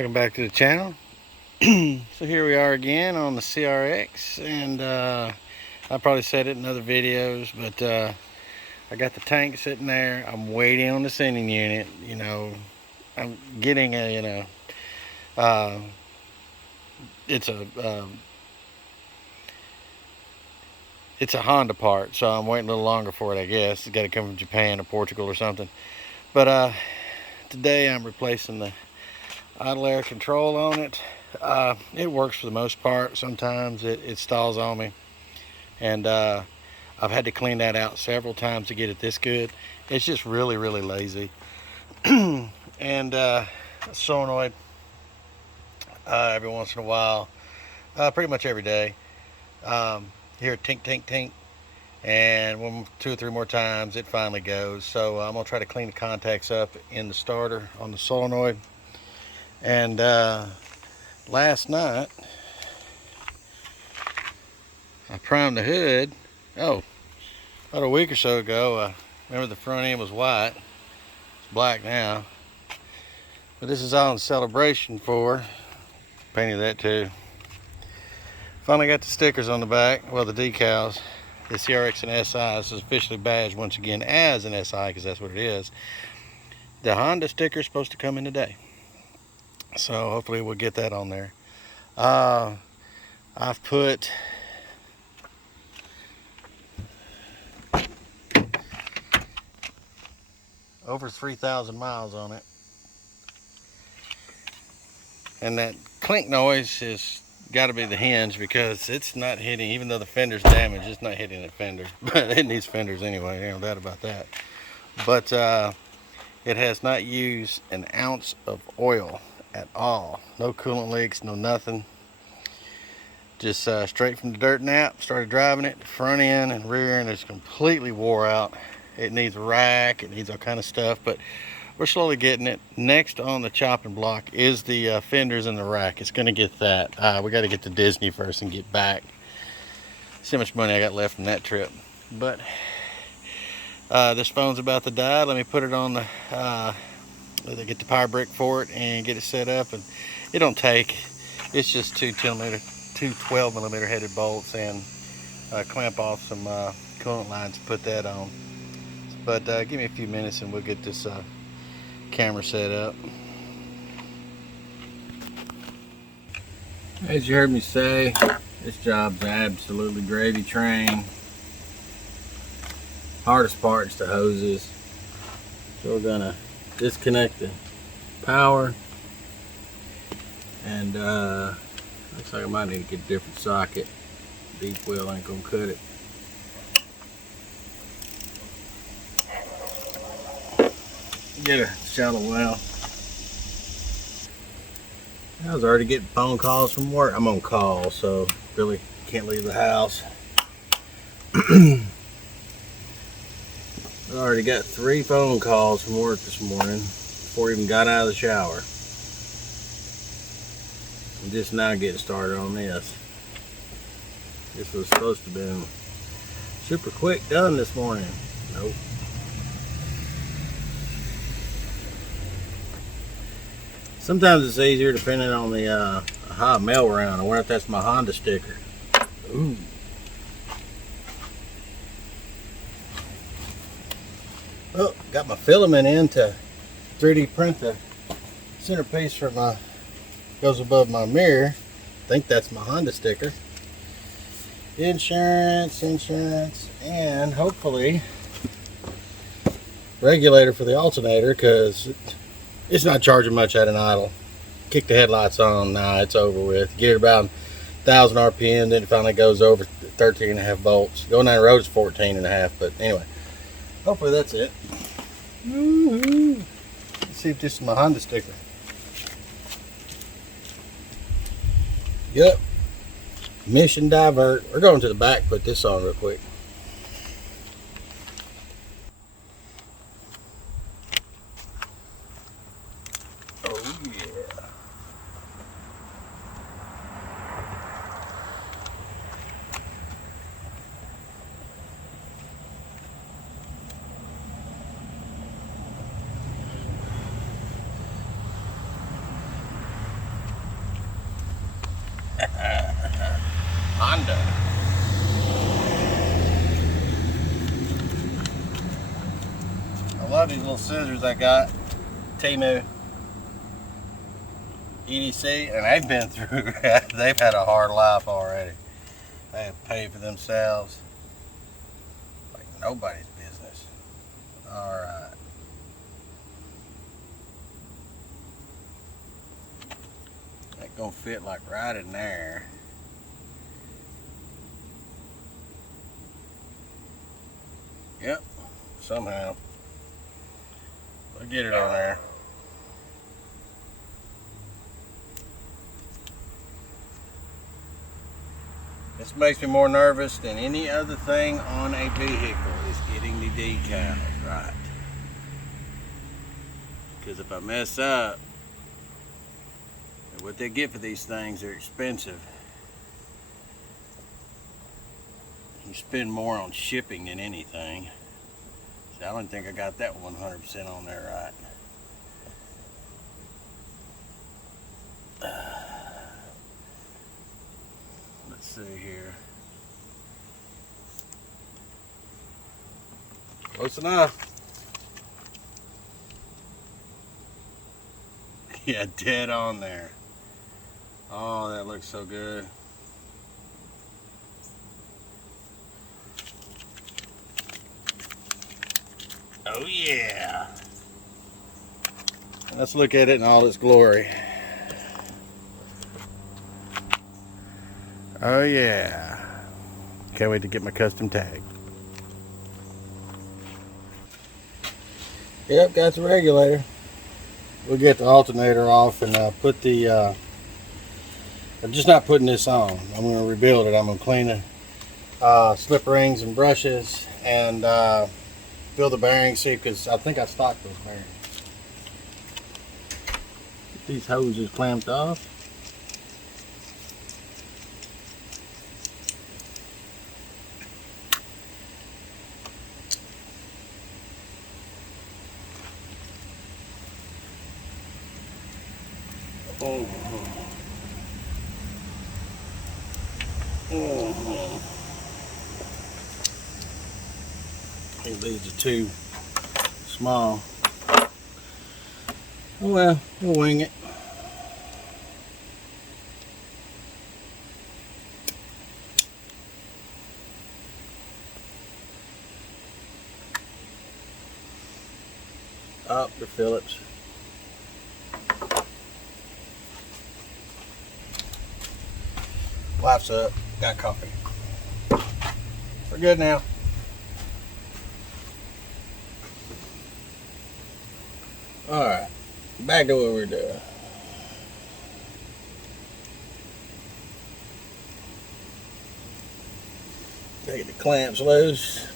Welcome back to the channel. So here we are again on the CRX, and I probably said it in other videos, but I got the tank sitting there. I'm waiting on the sending unit. You know, I'm getting a it's a Honda part, so I'm waiting a little longer for it. I guess it's got to come from Japan or Portugal or something. But today I'm replacing the idle air control on it. It works for the most part. Sometimes it stalls on me, and I've had to clean that out several times to get it this good. It's just really lazy. And solenoid every once in a while, pretty much every day. Hear tink tink tink, and one, two or three more times it finally goes. So I'm gonna try to clean the contacts up in the starter on the solenoid. And last night I primed the hood. Oh, about a week or so ago. Remember, the front end was white. It's black now, but this is all in celebration for painting that too. Finally got the stickers on the back. Well, the decals. The CRX and SI. This is officially badged once again as an SI because that's what it is. The Honda sticker is supposed to come in today, so hopefully we'll get that on there. I've put over 3,000 miles on it, and that clink noise has got to be the hinge, because it's not hitting, even though the fender's damaged, it's not hitting the fender. But it needs fenders anyway, no doubt about that. But it has not used an ounce of oil at all. No coolant leaks, no nothing. Just straight from the dirt nap. Started driving it, front end and rear end is completely wore out. It needs a rack, it needs all kind of stuff, but we're slowly getting it. Next on the chopping block is the fenders and the rack. It's gonna get that. We got to get to Disney first and get back. See how much money I got left from that trip. But this phone's about to die. Let me put it on the get the power brick for it and get it set up. And it don't take. It's just two 12 millimeter headed bolts, and clamp off some coolant lines to put that on. But give me a few minutes and we'll get this camera set up. As you heard me say, this job's absolutely gravy train. Hardest part is the hoses. So we're gonna disconnect the power, and looks like I might need to get a different socket. Deep well ain't gonna cut it. Get a shallow well. I was already getting phone calls from work. I'm on call, so really can't leave the house. I already got 3 phone calls from work this morning before I even got out of the shower. I'm just now getting started on this. This was supposed to have been super quick done this morning. Nope. Sometimes it's easier depending on the how I mail around. I wonder if that's my Honda sticker. Ooh. Oh, got my filament in to 3D print the centerpiece for my, goes above my mirror. I think that's my Honda sticker. Insurance, and hopefully regulator for the alternator, because it's not charging much at an idle. Kick the headlights on, nah, it's over with. Get it about 1,000 RPM, then it finally goes over 13.5 volts. Going down the road is 14.5, but anyway. Hopefully that's it. Let's see if this is my Honda sticker. Yep. Mission divert. We're going to the back, put this on real quick. Oh yeah. I love these little scissors I got. Temu EDC, and they've been through, they've had a hard life already. They have paid for themselves like nobody's business. Alright. That gonna fit like right in there. Yep, somehow. We'll get it on there. This makes me more nervous than any other thing on a vehicle is getting the decals right. Because if I mess up, what they get for these things are expensive. You spend more on shipping than anything. So I don't think I got that 100% on there right. Let's see here. Close enough. Yeah, dead on there. Oh, that looks so good. Oh yeah. Let's look at it in all its glory. Oh yeah. Can't wait to get my custom tag. Yep, got the regulator. We'll get the alternator off and put the, I'm just not putting this on. I'm going to rebuild it. I'm going to clean the slip rings and brushes and fill the bearings, see, because I think I stocked those bearings. Get these hoses clamped off. Oh. Oh. I think these are too small. Oh well, we'll wing it. Oh, they're Phillips. Wife's up, got coffee. We're good now. Alright, back to what we're doing. Take the clamps loose.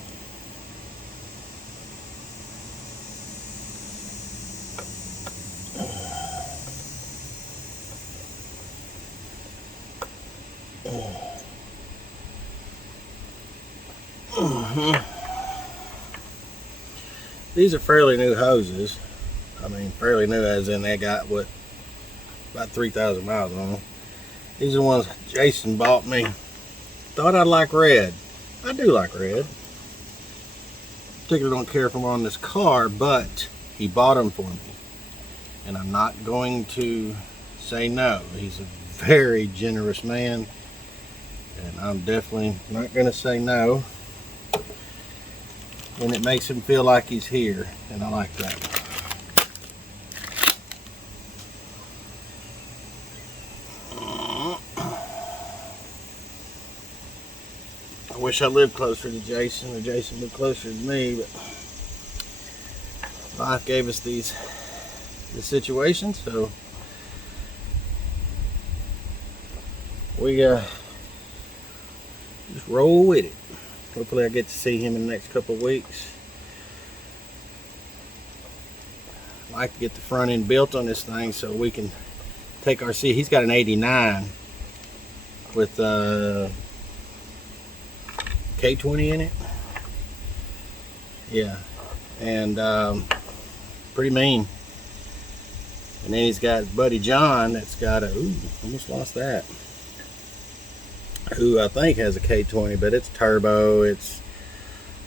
These are fairly new hoses. I mean, fairly new as in they got, what, about 3,000 miles on them. These are the ones Jason bought me. Thought I'd like red. I do like red. Particularly don't care if I'm on this car, but he bought them for me. And I'm not going to say no. He's a very generous man. And I'm definitely not going to say no. And it makes him feel like he's here. And I like that. I wish I lived closer to Jason, or Jason lived closer to me, but life gave us this situation, so we just roll with it. Hopefully I get to see him in the next couple of weeks. I'd like to get the front end built on this thing so we can take our seat. He's got an 89 with K20 in it. Yeah, and pretty mean. And then he's got buddy John that's got a, ooh, almost lost that. who I think has a K20, but it's turbo. It's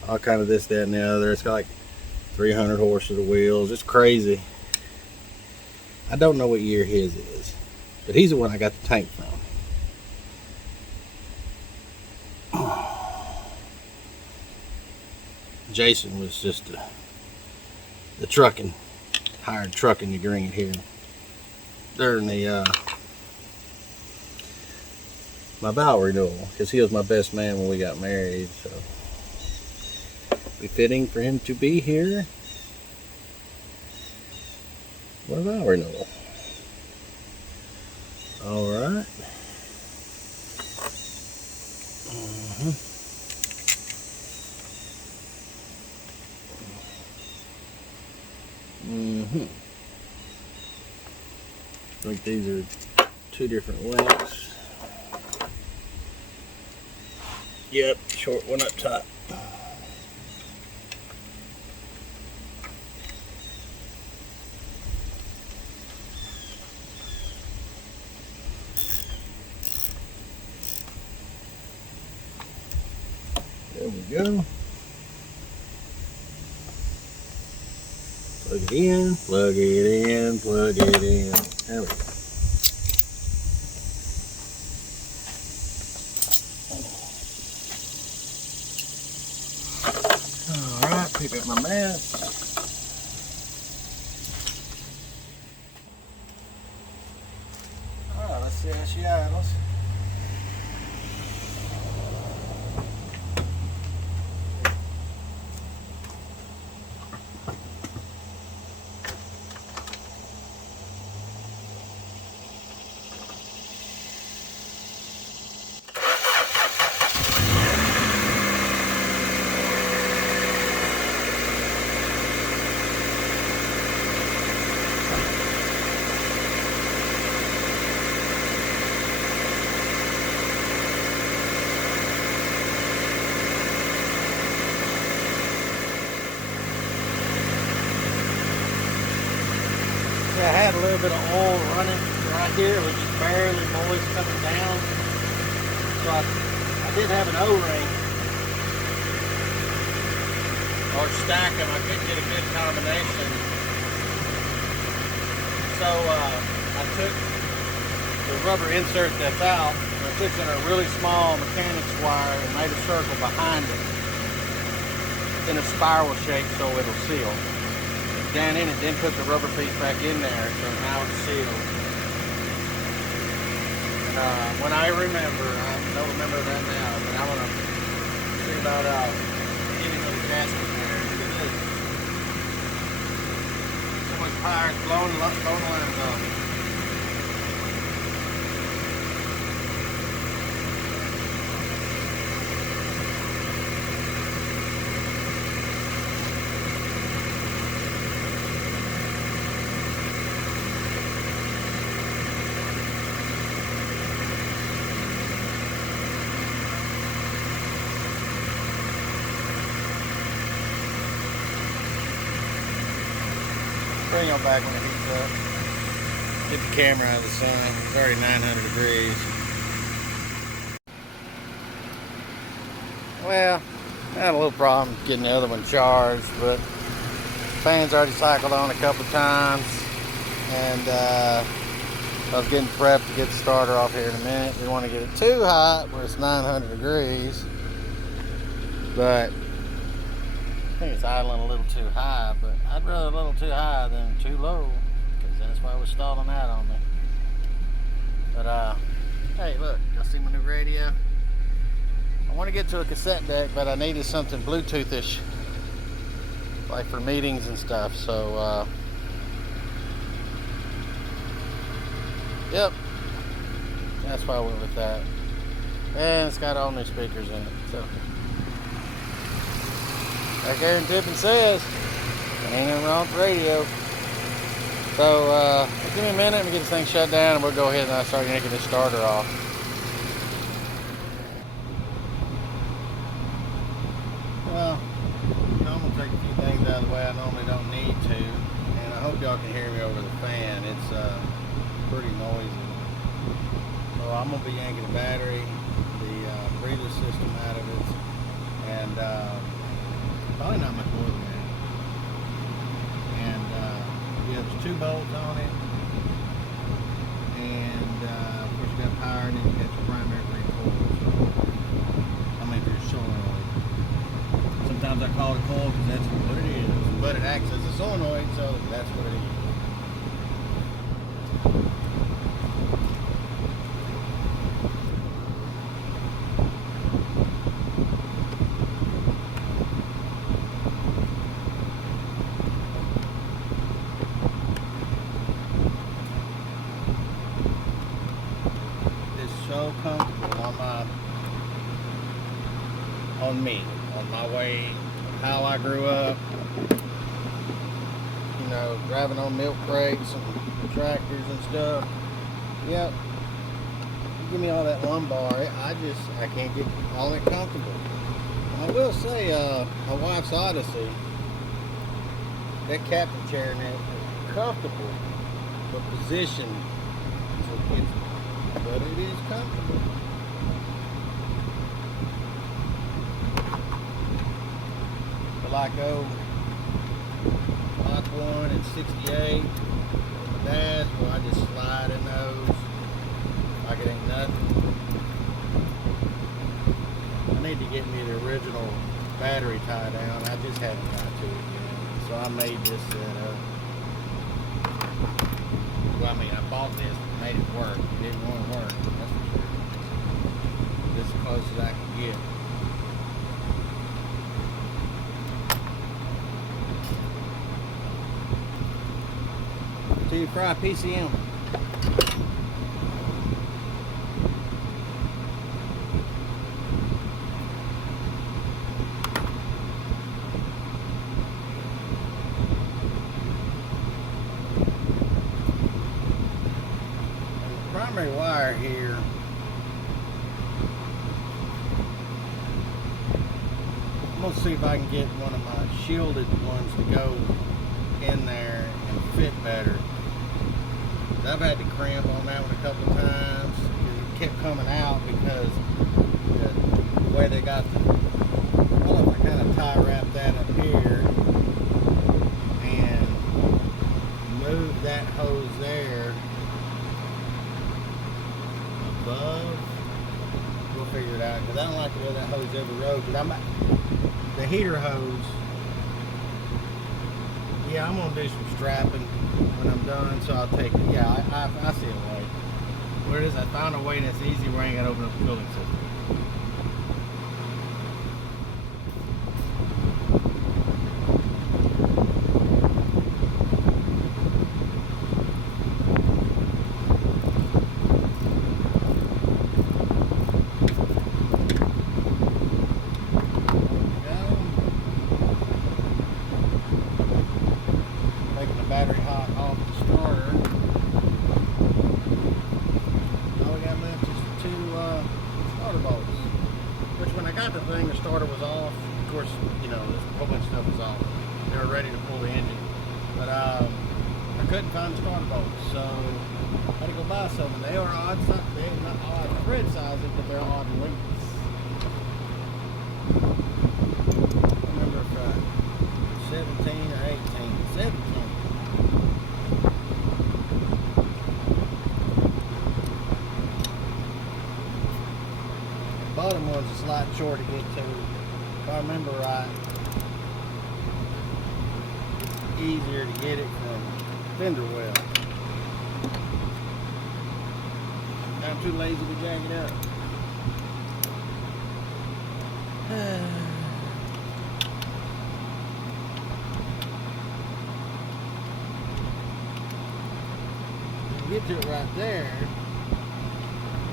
all kind of this, that, and the other. It's got like 300 horses of wheels. It's crazy. I don't know what year his is, but he's the one I got the tank from. Jason was just the trucking, hired trucking to bring it here during the my vow renewal, because he was my best man when we got married. So befitting for him to be here for vow renewal. All right. I think these are 2 different lengths. Yep, short one up top. There we go. Plug it in, plug it in, plug it in. There we go. Alright, pick up my mess. Alright, let's see how she idles. I had a little bit of oil running right here. It was just barely moist coming down. So I did have an O-ring. Or stack them. I couldn't get a good combination. So I took the rubber insert that's out, and I took in a really small mechanics wire and made a circle behind it in a spiral shape so it'll seal. Down in it, then put the rubber piece back in there, so now it's sealed. And when I remember, I don't remember right now, but I'm gonna see about getting the gasket there. Look at this. So much fire, blowing the lines off. Bring it back when it heats up. Get the camera out of the sun. It's already 900 degrees. Well, I had a little problem getting the other one charged, but the fan's already cycled on a couple of times, and I was getting prepped to get the starter off here in a minute. Didn't want to get it too hot where it's 900 degrees, but I think it's idling a little too high, but I'd rather a little too high than too low, because that's why it was stalling out on me. But hey, look, y'all see my new radio? I want to get to a cassette deck, but I needed something Bluetooth-ish, like for meetings and stuff. So yep, that's why I went with that. And it's got all new speakers in it, so like Aaron Tippin says, ain't nothing wrong with the radio. So give me a minute and get this thing shut down, and we'll go ahead and start yanking this starter off. Well, I'm going to take a few things out of the way I normally don't need to, and I hope y'all can hear me over the fan. It's pretty noisy. So I'm going to be yanking the battery, the breather system out of it, and probably not much more than that. And yeah, there's 2 bolts on it, and of course you got power, and then you got your primary coil. So I mean, for your solenoid. Sometimes I call it a coil because that's what it is, but it acts as a solenoid, so that's what it is. So comfortable on me, on my way, how I grew up, you know, driving on milk crates and tractors and stuff. Yep, you give me all that lumbar, I can't get all that comfortable. And I will say, my wife's Odyssey, that captain chair in there is comfortable, but position is what gets me. But it is comfortable. But like Mach 1 and 68, that's where I just slide in those like it ain't nothing. I need to get me the original battery tie down. I just haven't got to it yet. So I made this setup. Well, I mean, I bought this and made it work. It didn't want to work, that's for sure. This is as close as I can get. Till you fry PCM. Primary wire here, I'm going to see if I can get one of my shielded ones to go in there and fit better. I've had to crimp on that one a couple of times. It kept coming out because the way they got the, well, if I kind of tie wrap that up here and move that hose there above, we'll figure it out, because I don't like the way that hose ever rode. But the heater hose, yeah, I'm going to do some strapping when I'm done, so I'll take it. Yeah, I see a way. What it is, I found a way that's easy where I ain't got to open up the cooling system. Battery hot off the starter. All we got left is the 2 starter bolts. Which when I got the thing, the starter was off. Of course, you know, this whole bunch of stuff was off. They were ready to pull the engine. But I couldn't find the starter bolts, so I had to go buy some. And they are odd, they're not odd thread sizes, but they're odd lengths. I remember if 17 or 18. 17. Bottom one's a slight chore to get to. If I remember right, it's easier to get it from fender well. I'm too lazy to jack it up. Get to it right there.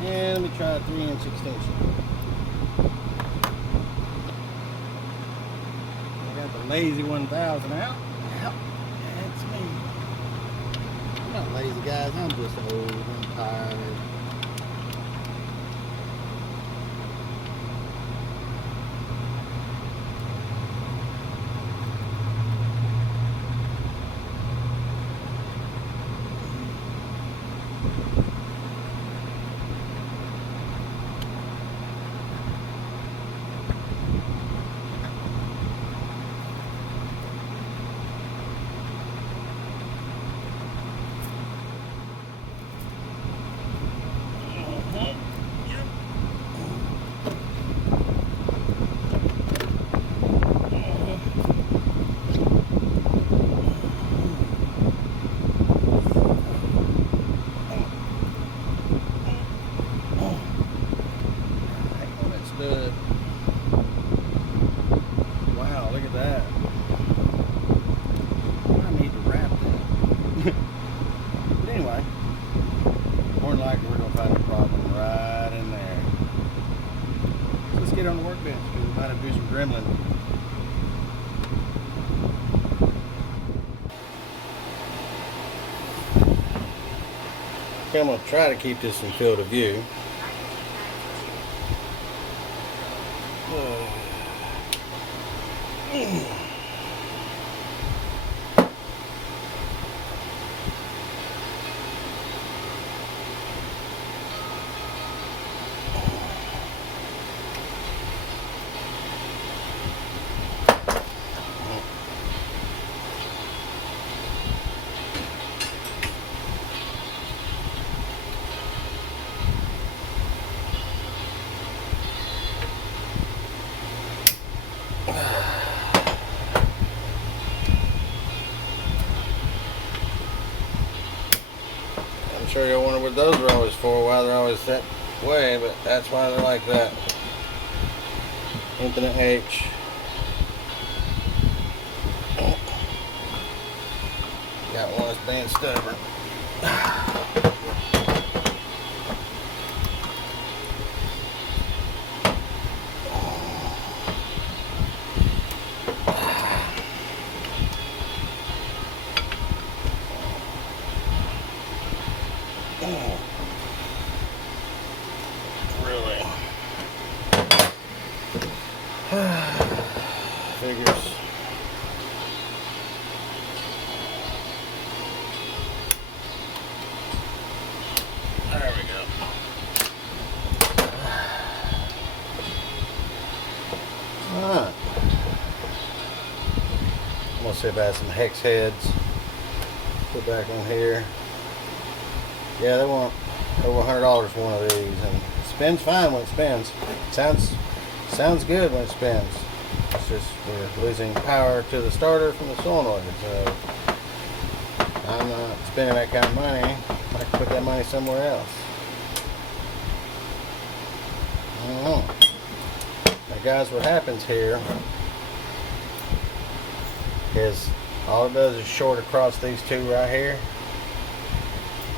Yeah, let me try a 3-inch extension. I got the lazy 1000 out. Yep, that's me. I'm not lazy, guys. I'm just old. I'm tired. Might have to do some gremlin. Okay, I'm going to try to keep this in field of view. I'm sure you'll wonder what those are always for, why they're always that way, but that's why they're like that. Infinite H. Got one that's being stubborn. Really? Figures. There we go. Alright. I'm going to see if I have some hex heads. Put back on here. Yeah, they want over $100 for one of these, and it spins fine when it spins. Sounds good when it spins. It's just we're losing power to the starter from the solenoid, so I'm not spending that kind of money. I can put that money somewhere else. I don't know. Now, guys, what happens here is all it does is short across these two right here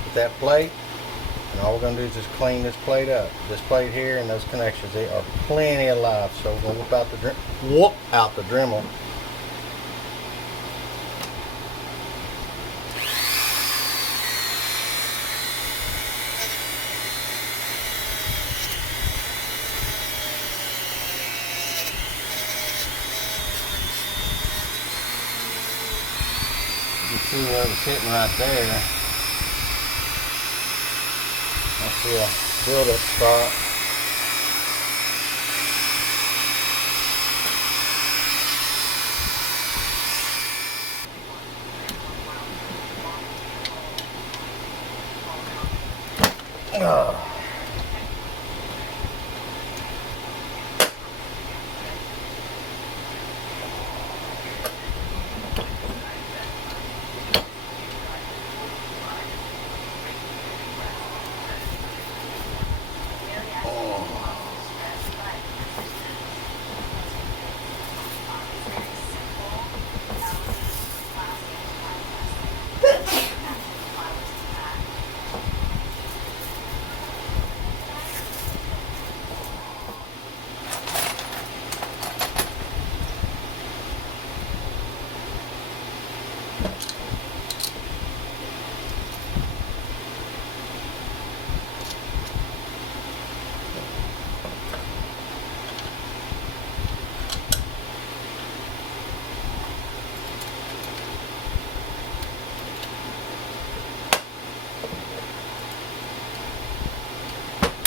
with that plate, and all we're going to do is just clean this plate up. This plate here and those connections, they are plenty alive, so we're going to whoop out the Dremel. You can see where it was hitting right there. That's the build-up spot. Oh.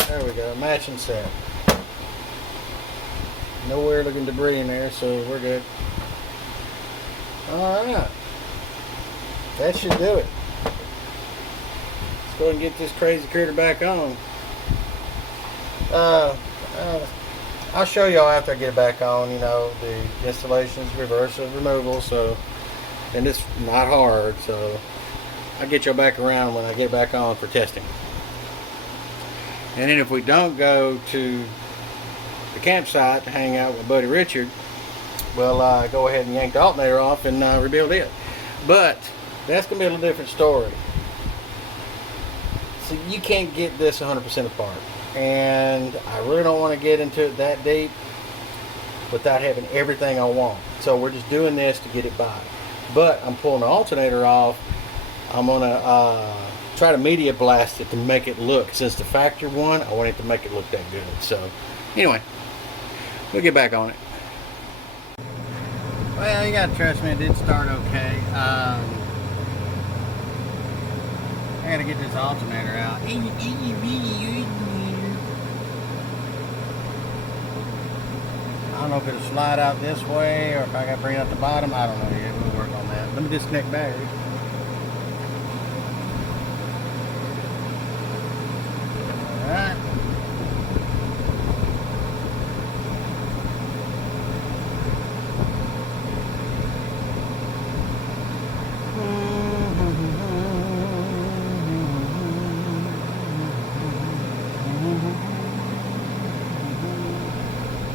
There we go, matching set. No weird looking debris in there, so we're good. Alright. That should do it. Let's go ahead and get this crazy critter back on. I'll show y'all after I get it back on, you know, the installations, reverse of removal, so, and it's not hard, so I'll get y'all back around when I get back on for testing. And then if we don't go to the campsite to hang out with Buddy Richard, we'll go ahead and yank the alternator off and rebuild it. But that's going to be a little different story. So you can't get this 100% apart. And I really don't want to get into it that deep. without having everything I want. So we're just doing this to get it by. But I'm pulling the alternator off. I'm gonna try to media blast it to make it look, since the factory one, I want it to make it look that good. So anyway, we'll get back on it. Well, you gotta trust me, it did start okay. I gotta get this alternator out. I don't know if it'll slide out this way or if I gotta bring it out the bottom. I don't know yet. We'll work on that. Let me disconnect battery. Alright.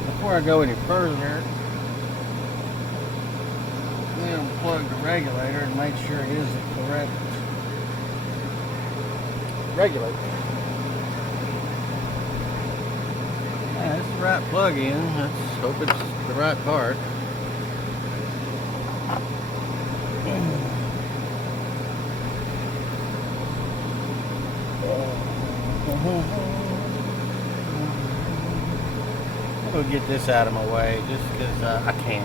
Before I go any further, we'll unplug the regulator and make sure it is the correct regulator. Yeah, it's the right plug-in. Let's hope it's the right part. I'll get this out of my way just because I can.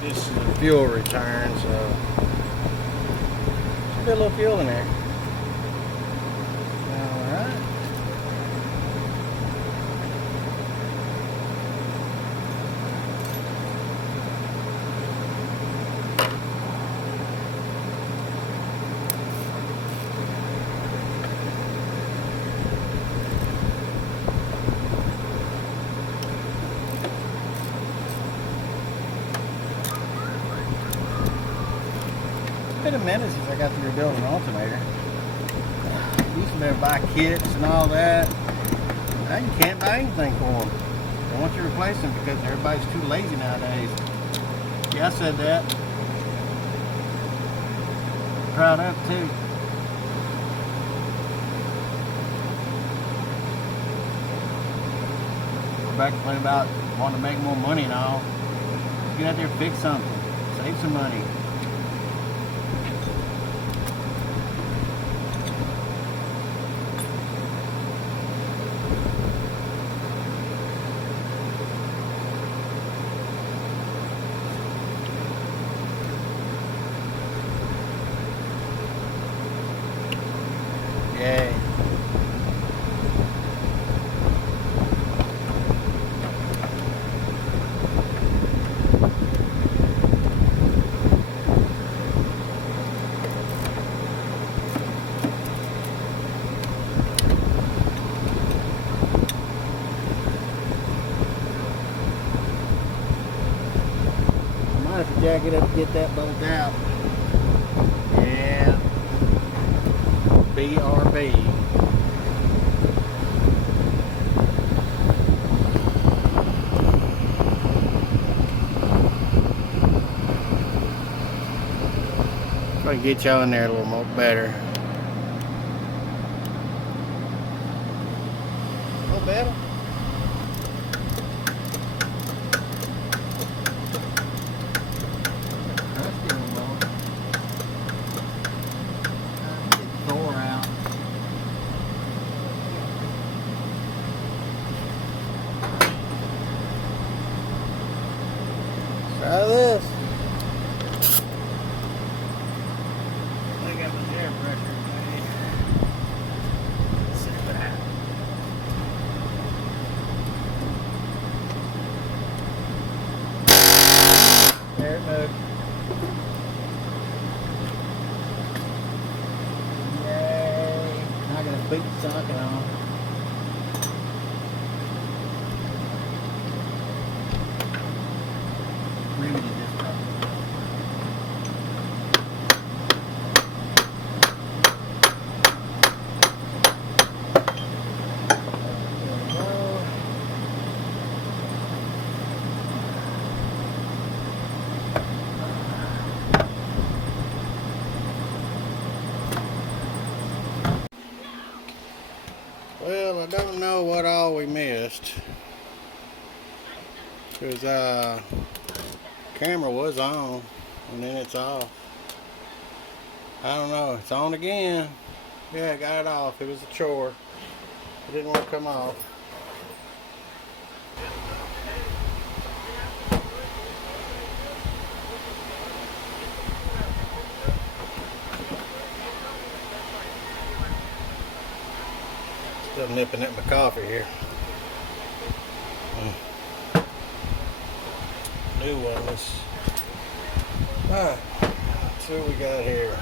This is the fuel return, so there's a bit of little fuel in there. Alright. It's been a minute since I got to rebuild an alternator. Used to be able to buy kits and all that. Now you can't buy anything for them. They want you to replace them because everybody's too lazy nowadays. Yeah, I said that. Proud of it too. We're back to playing about wanting to make more money and all. Get out there and fix something. Save some money. Yay. Might have to jack it up to get that bolt out. Yeah. BRB. Try to get y'all in there a little more better. A little better. That's getting low. Door out. Try this. I got my air pressure today. Let's see what happens. There it moved. Yay. Not gonna beat the socket on. Riveted this part. don't know what all we missed. Because camera was on and then it's off. I don't know. It's on again. Yeah, I got it off. It was a chore. It didn't want to come off. Still nipping at my coffee here. New ones. Alright, let's see what we got here.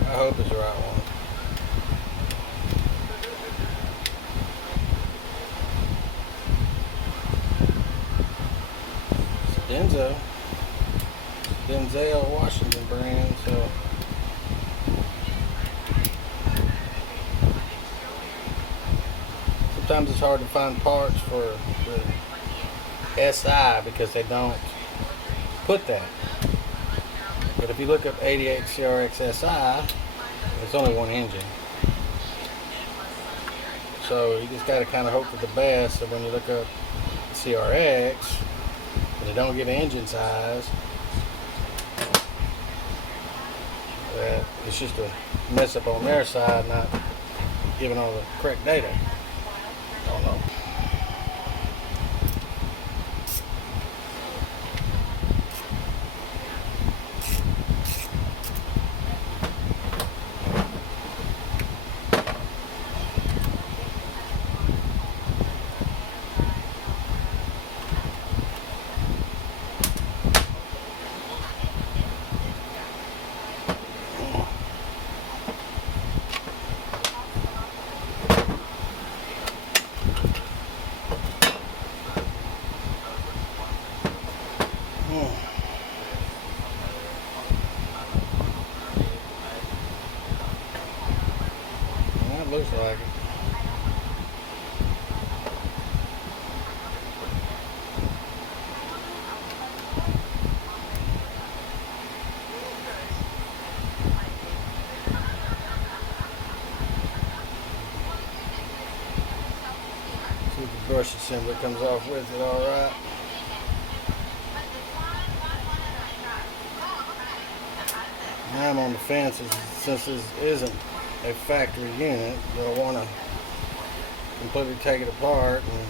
I hope it's the right one. Denzel Washington brand, so sometimes it's hard to find parts for the SI because they don't put that. But if you look up 88 CRX Si, it's only one engine. So you just got to kind of hope for the best. So when you look up CRX, and they don't give engine size, it's just a mess up on their side, not giving all the correct data. I don't know. That looks like it. See if the brush assembly comes off with it all right. Now I'm on the fence, since this isn't a factory unit, you'll want to completely take it apart and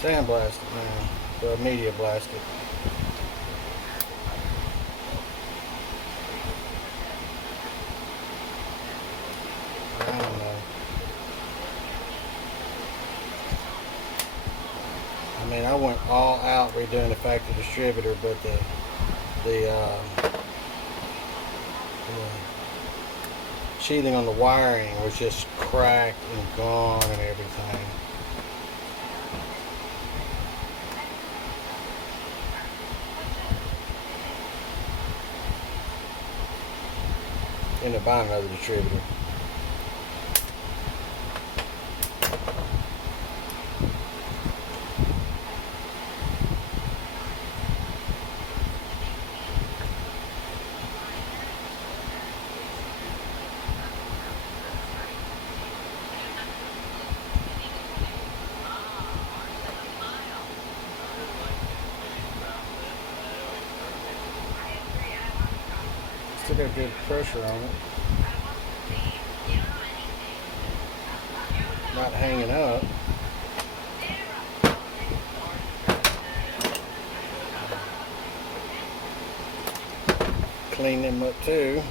sandblast it now, or media blast it. I don't know. I mean, I went all out redoing the factory distributor, but the sheathing on the wiring was just cracked and gone and everything. Ended up buying another distributor. Still got good pressure on it. Not hanging up. Clean them up too.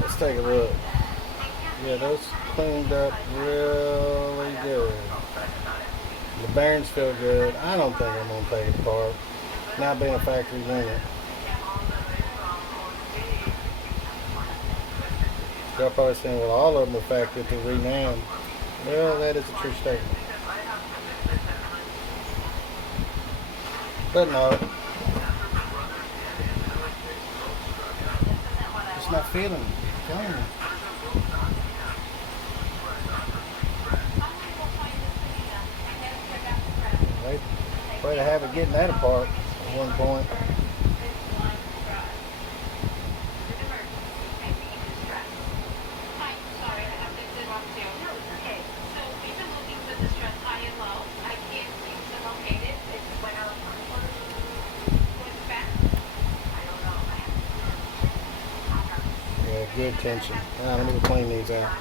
Let's take a look. Yeah, those cleaned up really good. The bearings feel good. I don't think I'm going to take it apart. not being a factory unit. Y'all probably saying, well, all of them are factory to rename. Well, that is a true statement. But no, it's not feeling it. I'm telling you. Way to have it getting that apart at one point. Yeah, good tension. Now let me clean these out.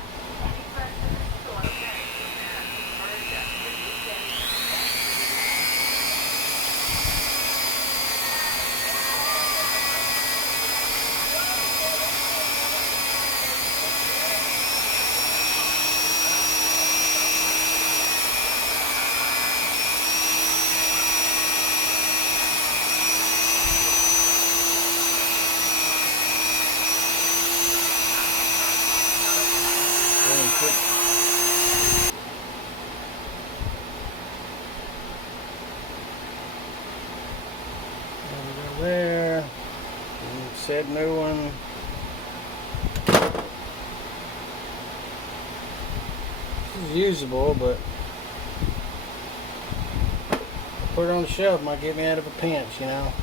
There, set new one. This is usable, but put it on the shelf might get me out of a pinch, you know.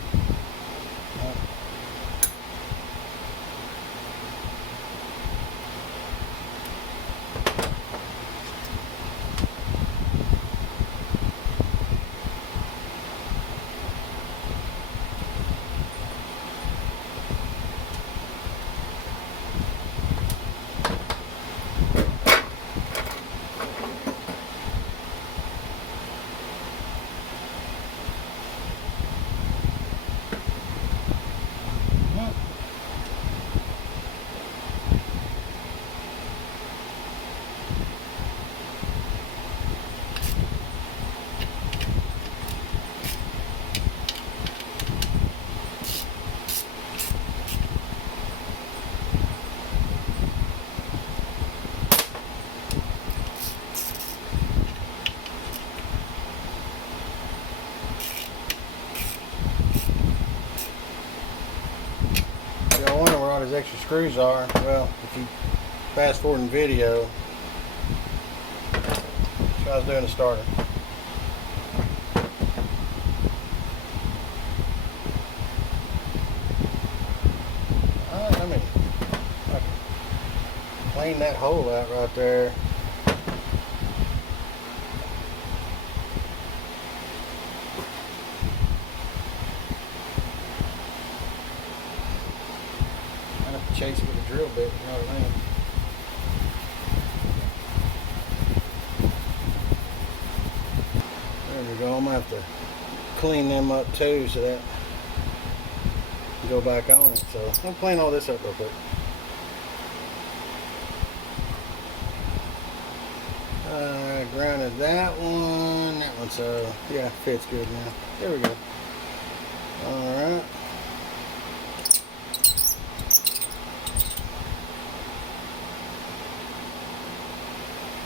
Y'all wonder where all these extra screws are. Well, if you fast forward in video, so I was doing a starter. Let me clean that hole out right there. I have to chase it with a drill bit, you know what I mean? There we go. I'm gonna have to clean them up too, so that go back on it. So I'll clean all this up real quick. Grounded that one, so yeah, fits good now. There we go. Alright.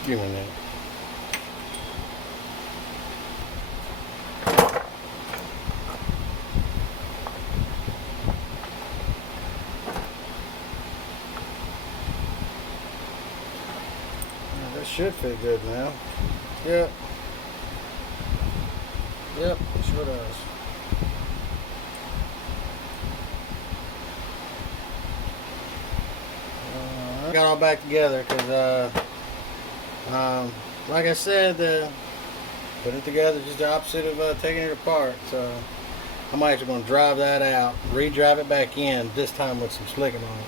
Give me that. That should fit good now. Yep. Yep, it sure does. Got all back together because, like I said, putting it together is just the opposite of taking it apart. So I'm actually going to drive that out, re-drive it back in, this time with some slicking on it.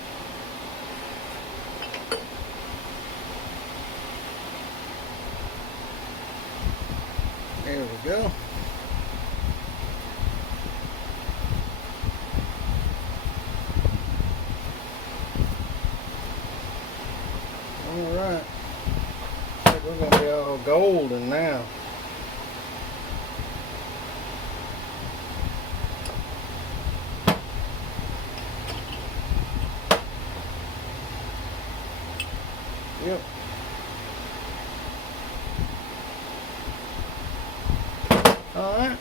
There we go. Alright. Looks like we're going to be all golden now. Yep. Alright.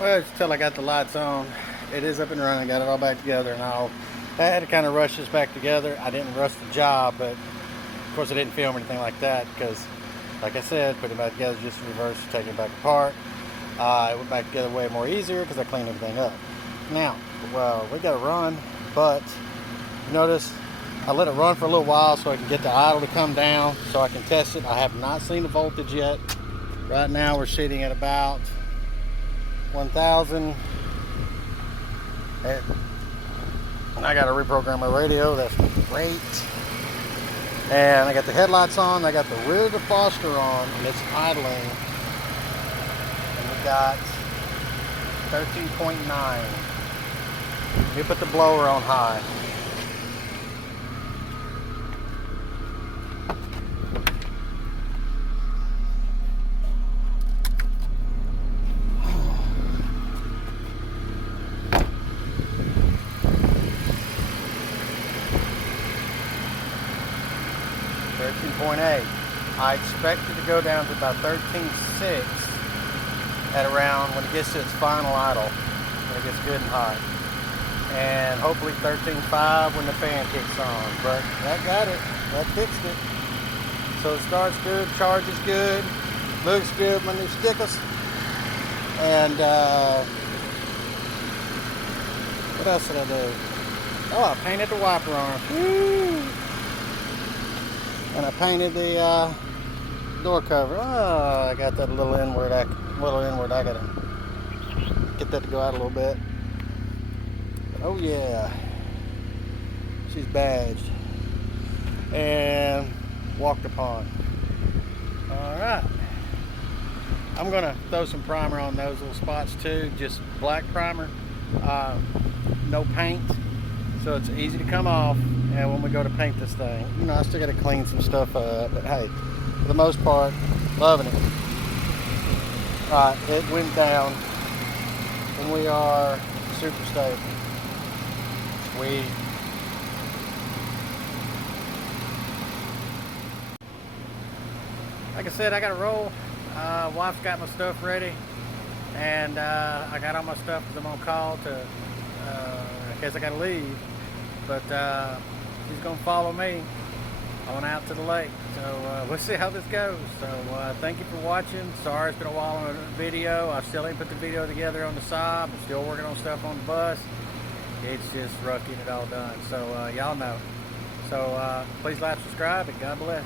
Well, just till I got the lights on. It is up and running, got it all back together now. I had to kind of rush this back together. I didn't rush the job, but of course I didn't film anything like that because, like I said, putting it back together just in reverse, taking it back apart. It went back together way more easier because I cleaned everything up. Now, well, we got to run, but you notice I let it run for a little while so I can get the idle to come down so I can test it. I have not seen the voltage yet. Right now we're sitting at about 1,000. And I got to reprogram my radio. That's great. And I got the headlights on. I got the rear defroster on, and it's idling. And we got 13.9. Let me put the blower on high. I expect it to go down to about 13.6 at around when it gets to its final idle, when it gets good and hot. And hopefully 13.5 when the fan kicks on. But that got it. That fixed it. So it starts good, charges good, looks good, my new stickers. And what else did I do? Oh, I painted the wiper arm. Woo! And I painted the door cover. Oh, I got that little inward. I gotta get that to go out a little bit. But oh yeah, she's badged and walked upon. All right, I'm gonna throw some primer on those little spots too. Just black primer, no paint, so it's easy to come off. And when we go to paint this thing, you know, I still got to clean some stuff up, but hey, for the most part, loving it. All right, it went down, and we are super stable. Sweet. Like I said, I got to roll. Wife's got my stuff ready, and I got all my stuff because I'm on call to, in case I got to leave. But she's gonna follow me on out to the lake, so we'll see how this goes. So thank you for watching. Sorry it's been a while on a video. I still ain't put the video together on the side. I'm still working on stuff on the bus. It's just rough getting it all done, so y'all know. So please like, subscribe, and God bless.